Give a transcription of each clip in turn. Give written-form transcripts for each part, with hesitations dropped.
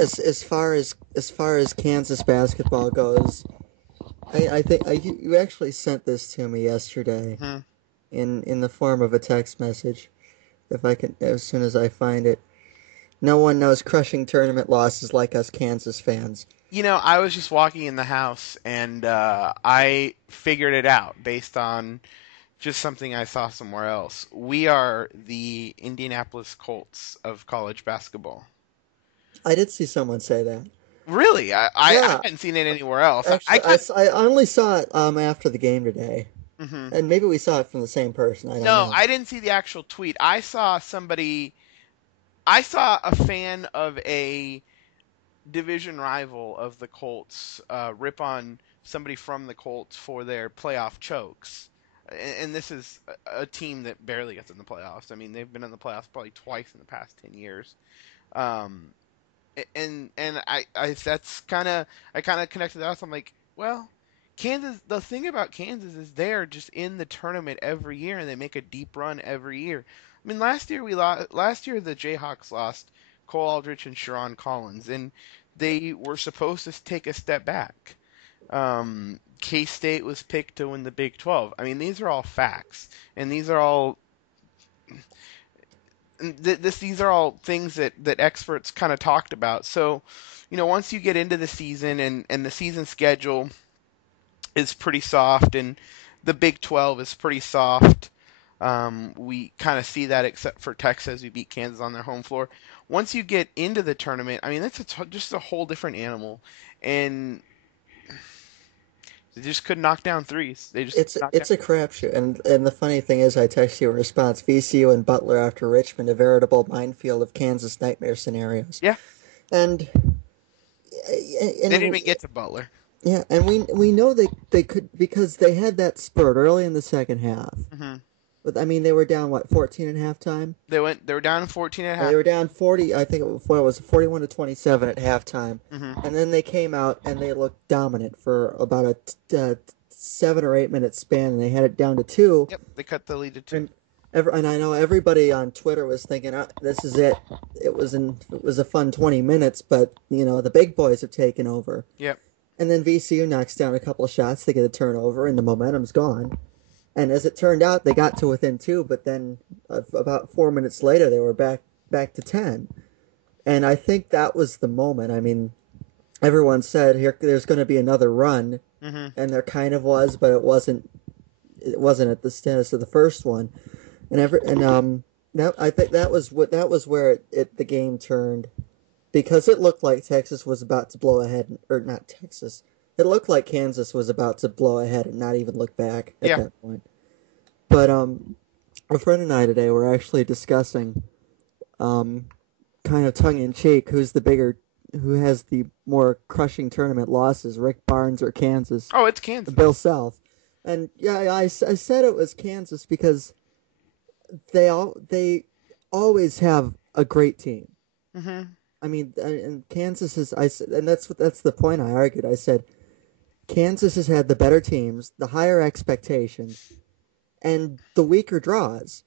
as far as Kansas basketball goes, I think you actually sent this to me yesterday Hmm. in the form of a text message. If I can, as soon as I find it, no one knows crushing tournament losses like us Kansas fans. I was just walking in the house and I figured it out based on just something I saw somewhere else. We are the Indianapolis Colts of college basketball. I did see someone say that. Really? I Yeah, hadn't seen it anywhere else. I actually, kind I only saw it after the game today, of. Hmm. and maybe we saw it from the same person. I don't No, know. I didn't see the actual tweet. I saw somebody. I saw a fan of a division rival of the Colts rip on somebody from the Colts for their playoff chokes. And this is a team that barely gets in the playoffs. I mean, they've been in the playoffs probably twice in the past 10 years. Um, and I that's I kind of connected that. I'm like, well, Kansas. The thing about Kansas is they're just in the tournament every year, and they make a deep run every year. I mean, last year we lost. Last year the Jayhawks lost Cole Aldrich and Sharon Collins, and they were supposed to take a step back. K State was picked to win the Big 12. I mean, these are all facts, and these are all these are all things that experts kind of talked about. So, once you get into the season and the season schedule is pretty soft and the Big 12 is pretty soft, we kind of see that except for Texas, who beat Kansas on their home floor. Once you get into the tournament, I mean, that's just a whole different animal, and they just couldn't knock down threes. They just It's couldn't knock down. it's a crapshoot, and the funny thing is, I text you in response: VCU and Butler after Richmond, a veritable minefield of Kansas nightmare scenarios. Yeah, And they didn't and even get to Butler. yeah, and we know they could because they had that spurt early in the second half. Hmm. But I mean, they were down what 14 at halftime. They were down 14 and a They half. were down 40. I think it was 41 to 27 at halftime, Mm-hmm. and then they came out and they looked dominant for about a 7 or 8 minute span, and they had it down to two. Yep, they cut the lead to two. And and I know everybody on Twitter was thinking, "This is it." It was a fun 20 minutes, but the big boys have taken over. Yep. And then VCU knocks down a couple of shots, they get a turnover, and the momentum's gone. And as it turned out, they got to within two, but then about 4 minutes later, they were back to 10. And I think that was the moment. I mean, everyone said here there's going to be another run, Mm-hmm. and there kind of was, but it wasn't. It wasn't at the status of the first one. That I think that was where the game turned because it looked like Texas was about to blow ahead, or not Texas. It looked like Kansas was about to blow ahead and not even look back at Yeah. that point. But a friend and I today were actually discussing, um, kind of tongue in cheek, who has the more crushing tournament losses, Rick Barnes or Kansas, Oh, it's Kansas. Bill Self. And yeah, I said it was Kansas because they always have a great team. Mm-hmm. I mean, and Kansas is and that's the point I argued. I said Kansas has had the better teams, the higher expectations, and the weaker draws.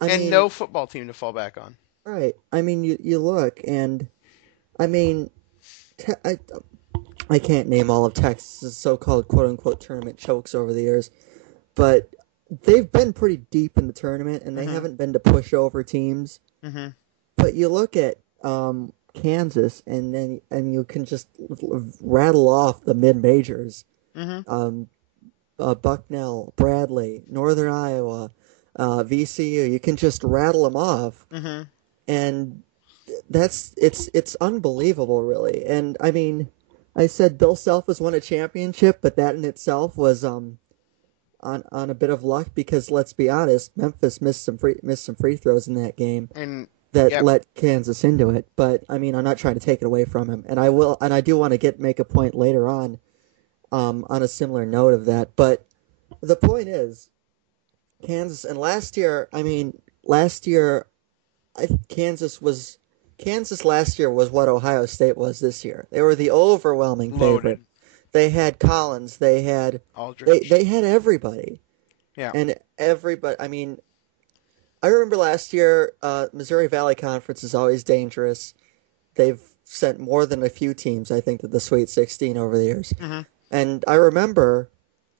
I And mean, no football team to fall back on. right? I mean, you look, and I mean, te- I can't name all of Texas's so-called quote-unquote tournament chokes over the years, but they've been pretty deep in the tournament, and they Mm-hmm. haven't been to push over teams. Mm-hmm. But you look at Kansas, and you can just rattle off the mid majors. Mm-hmm. Um, Bucknell, Bradley, Northern Iowa, VCU. You can just rattle them off, Mm-hmm. and it's unbelievable, really. And I mean, I said Bill Self has won a championship, but that in itself was on a bit of luck because let's be honest, Memphis missed some free throws in that game And that yep. let Kansas into it. But I mean, I'm not trying to take it away from him, and I do want to make a point later on a similar note of that. But the point is, Kansas and last year, Kansas last year was what Ohio State was this year. They were the overwhelming favorite. Loaded. They had Collins. They Aldrich. had everybody, Yeah. and everybody. I mean, I remember last year, Missouri Valley Conference is always dangerous. They've sent more than a few teams, I think, to the Sweet 16 over the years. Hmm. And I remember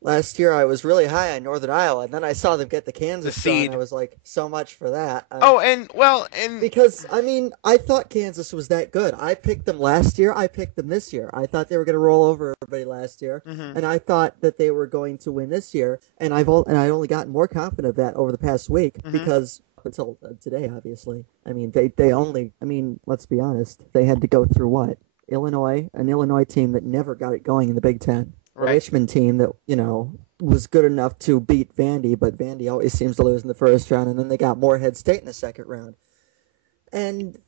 last year I was really high on Northern Iowa, and then I saw them get the The Kansas draw, and I seed. was like, so much for that. Oh, and well, and Because I mean, I thought Kansas was that good. I picked them last year. I picked them this year. I thought they were going to roll over everybody last year, mhm. and I thought that they were going to win this year. And I only gotten more confident of that over the past week Mhm. because up until today, obviously. I mean, they only. I mean, let's be honest. They had to go through what Illinois, an Illinois team that never got it going in the Big Ten, a Right. Richmond team that was good enough to beat Vandy, but Vandy always seems to lose in the first round, and then they got Morehead State in the second round. And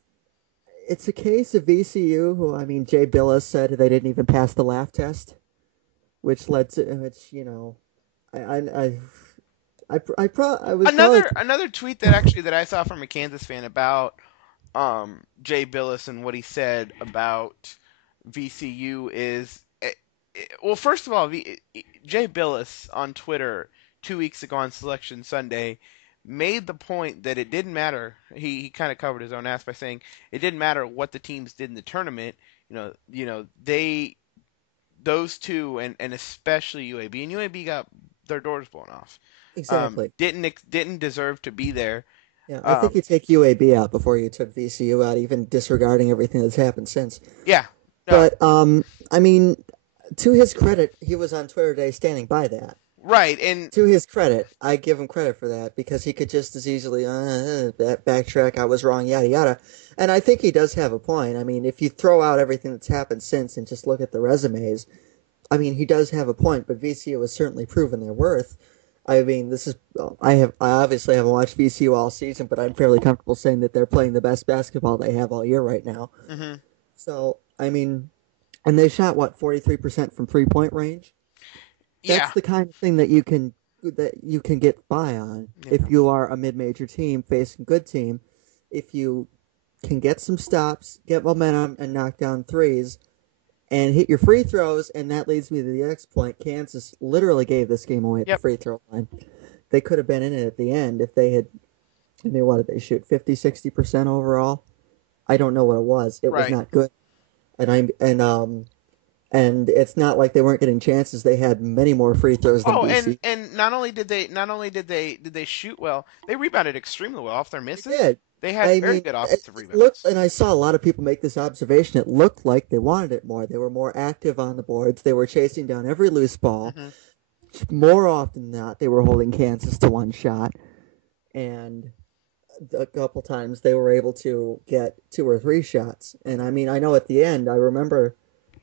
it's a case of VCU, who I mean, Jay Billis said they didn't even pass the laugh test, which led to I I was probably Another tweet that actually that I saw from a Kansas fan about Jay Billis and what he said about VCU is well, first of all, Jay Billis on Twitter 2 weeks ago on Selection Sunday made the point that it didn't matter. He kind of covered his own ass by saying it didn't matter what the teams did in the tournament. They those two and especially UAB and UAB got their doors blown off. exactly. Didn't deserve to be there. Yeah, I think Um, you take UAB out before you took VCU out, even disregarding everything that's happened since. yeah, no, But I mean, to his credit, he was on Twitter today standing by that. right, and To his credit, I give him credit for that because he could just as easily backtrack. I was wrong, yada yada. And I think he does have a point. I mean, if you throw out everything that's happened since and just look at the resumes, I mean, he does have a point. But VCU has certainly proven their worth. I mean, I obviously haven't watched VCU all season, but I'm fairly comfortable saying that they're playing the best basketball they have all year right now. mhm. So I mean, and they shot what 43% from 3-point range. That's Yeah, the kind of thing that you can get by on if yeah, you are a mid-major team facing a good team. If you can get some stops, get momentum, and knock down threes, and hit your free throws, and that leads me to the next point. Kansas literally gave this game away at the yep. free throw line. They could have been in it at the end if they had. I mean, what did they shoot? 50, 60% overall. I don't know what it was. It was Right. not good, and it's not like they weren't getting chances. They had many more free throws than Oh, BC. and not only did they shoot well, they rebounded extremely well off their They misses. did. They had I very mean, good it offensive looked, rebounds. and I saw a lot of people make this observation. It looked like they wanted it more. They were more active on the boards. They were chasing down every loose ball. Hmm. More often than not, they were holding Kansas to one shot, and a couple times they were able to get two or three shots. And I mean, I know at the end, I remember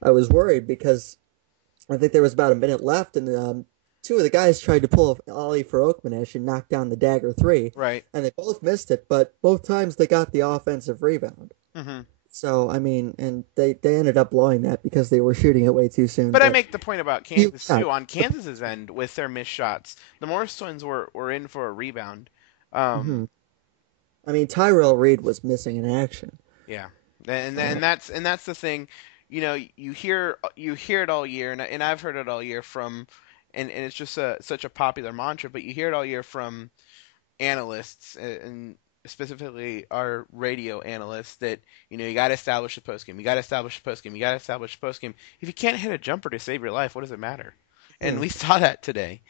I was worried because I think there was about a minute left, and two of the guys tried to pull a ollie for Oakmanesh and knock down the dagger three, Right. and they both missed it, but both times they got the offensive rebound. Hmm. So I mean, and they ended up blowing that because they were shooting it way too soon. But I But make the point about you, Kansas too. On Kansas's end, with their missed shots, the Morris twins were in for a rebound. Um, mm-hmm. I mean, Tyrell Reed was missing in action. yeah, and Uh, that's the thing. You hear it all year, and I've heard it all year from, and it's just such a popular mantra. But you hear it all year from analysts and specifically our radio analysts that you got to establish the post game. You got to establish the post game. You got to establish the post game. If you can't hit a jumper to save your life, what does it matter? And yeah, we saw that today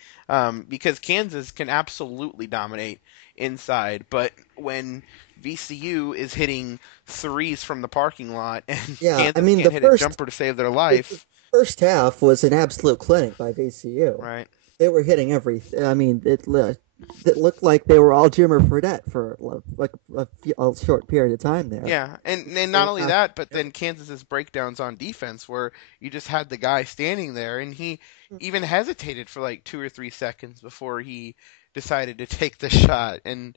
because Kansas can absolutely dominate inside, but when VCU is hitting threes from the parking lot and yeah. I Kansas mean, can't hit a jumper to save their the life, first half was an absolute clinic by VCU. right? They were hitting every. I mean, it looked like they were all Jimmer Fredette for like a short period of time there. Yeah, and They not were only not. that, but then Kansas's breakdowns on defense where you just had the guy standing there and he even hesitated for like 2 or 3 seconds before he decided to take the shot. And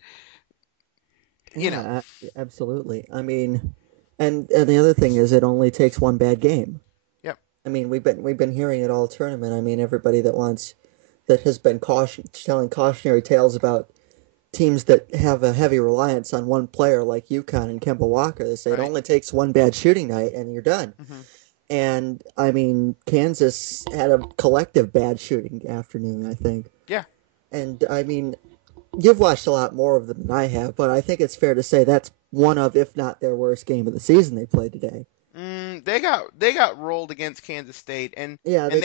you know, Yeah, absolutely. I mean, and the other thing is, it only takes one bad game. yep. I mean, we've been hearing it all tournament. I mean, everybody that has been telling cautionary tales about teams that have a heavy reliance on one player like UConn and Kemba Walker. They say it Right. only takes one bad shooting night and you're done. Hmm. And I mean, Kansas had a collective bad shooting afternoon, I think. Yeah. And I mean, you've watched a lot more of them than I have, but I think it's fair to say that's one of, if not their worst game of the season they played today. they got rolled against Kansas State, Yeah, they did.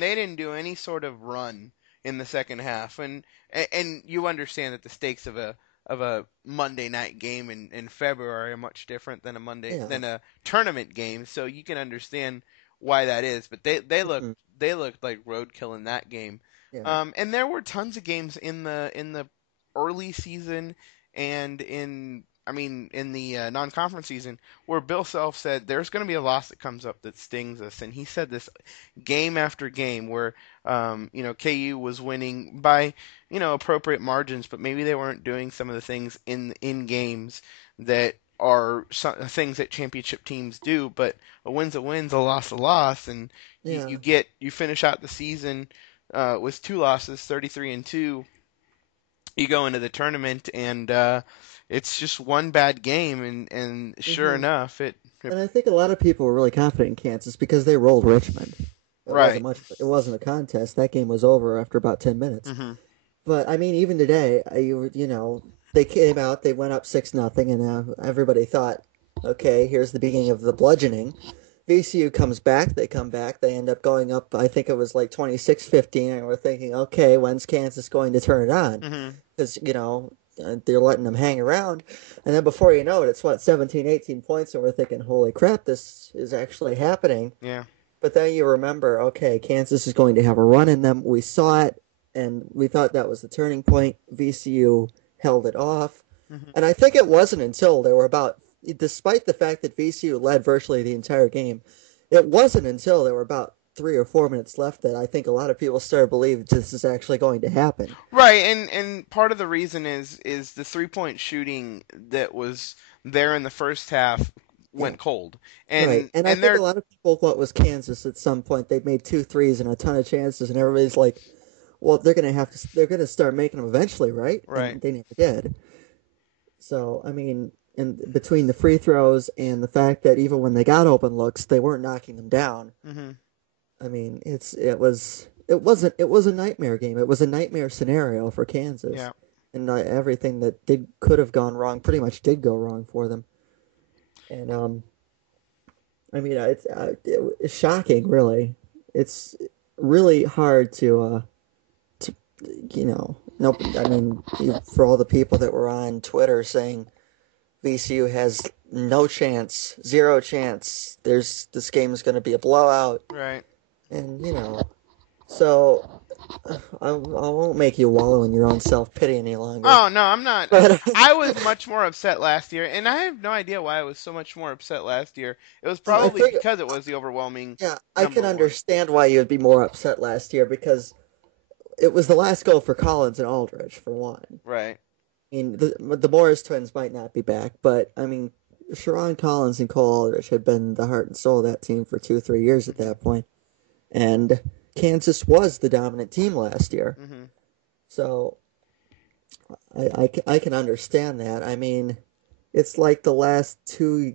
they didn't do any sort of run in the second half, and you understand that the stakes of a Monday night game in February are much different Yeah. than a tournament game, so you can understand why that is. But Hmm. they looked like roadkill in that game, Yeah. and there were tons of games in the early season and in the non-conference season where Bill Self said there's going to be a loss that comes up that stings us, and he said this game after game where KU was winning by appropriate margins, but maybe they weren't doing some of the things in games that are things that championship teams do. But a win's, a loss, and Yeah. you finish out the season with two losses, 33-2. You go into the tournament and it's just one bad game, and sure Hmm. enough, it And I think a lot of people were really confident in Kansas because they rolled Richmond. It wasn't right. much. It wasn't a contest. That game was over after about 10 minutes. Hmm. But I mean, even today, they came out, they went up 6-0, and everybody thought, okay, here's the beginning of the bludgeoning. VCU comes back, they come back, they end up going up. I think it was like 26-15, and we're thinking, okay, when's Kansas going to turn it on? Hmm. Because they're letting them hang around, and then before you know it, it's what 17, 18 points, and we're thinking, holy crap, this is actually happening. Yeah. But then you remember, okay, Kansas is going to have a run in them. We saw it, and we thought that was the turning point. VCU held it off. Hmm. And I think it wasn't until there were about, despite the fact that VCU led virtually the entire game, it wasn't until there were about 3 or 4 minutes left that I think a lot of people started believing this is actually going to happen. Right, and part of the reason is the 3-point shooting that was there in the first half Yeah, went cold, right. And I and think a they're lot of people thought it was Kansas at some point. They made two threes and a ton of chances, and everybody's like, well, they're gonna start making them eventually, right? right. And they never did. So, I mean, and between the free throws and the fact that even when they got open looks, they weren't knocking them down. Hmm. I mean, it was a nightmare game. It was a nightmare scenario for Kansas, Yeah. and everything that did could have gone wrong pretty much did go wrong for them. And I mean, it's shocking, really. It's really hard to nope. I mean, for all the people that were on Twitter saying VCU has no chance, zero chance. This game is going to be a blowout, Right. and so I won't make you wallow in your own self pity any longer. Oh no, I'm not. But I was much more upset last year, and I have no idea why I was so much more upset last year. It was I probably think, because it was the overwhelming yeah, I can number one. understand why you'd be more upset last year because it was the last go for Collins and Aldridge for one. Right. I mean, the Morris twins might not be back, but I mean, Sharon Collins and Cole Aldrich had been the heart and soul of that team for 2 or 3 years at Hmm. that point, and Kansas was the dominant team last year. Hmm. So I can understand that. I mean, it's like the last two.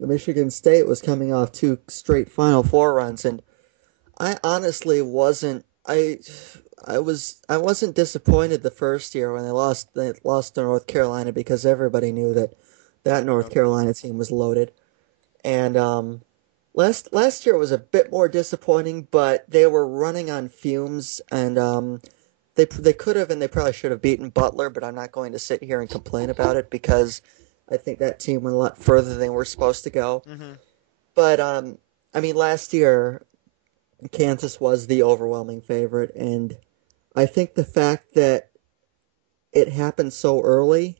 Michigan State was coming off two straight Final Four runs, and I honestly wasn't. I wasn't disappointed the first year when they lost to North Carolina because everybody knew that North Okay. Carolina team was loaded. And last year was a bit more disappointing, but they were running on fumes, and they could have and they probably should have beaten Butler, but I'm not going to sit here and complain about it because I think that team went a lot further than they were supposed to go. Hmm. But I mean, last year Kansas was the overwhelming favorite, and I think the fact that it happened so early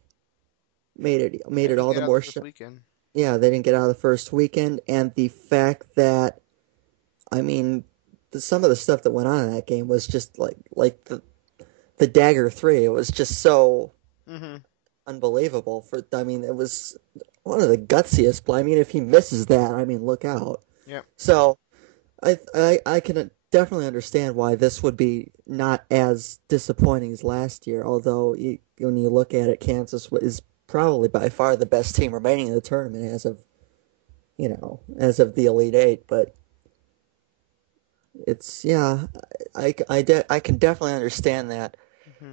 They made it didn't all get the out the more. first weekend. Yeah, they didn't get out of the first weekend, and the fact that I mean, some of the stuff that went on in that game was just like the dagger three. It was just so Hmm. unbelievable. I mean, it was one of the gutsiest. But I mean, if he misses that, I mean, look out. Yep. So I can definitely understand why this would be not as disappointing as last year. Although when you look at it, Kansas is probably by far the best team remaining in the tournament as of the Elite Eight. But it's yeah, I can definitely understand that. Hmm.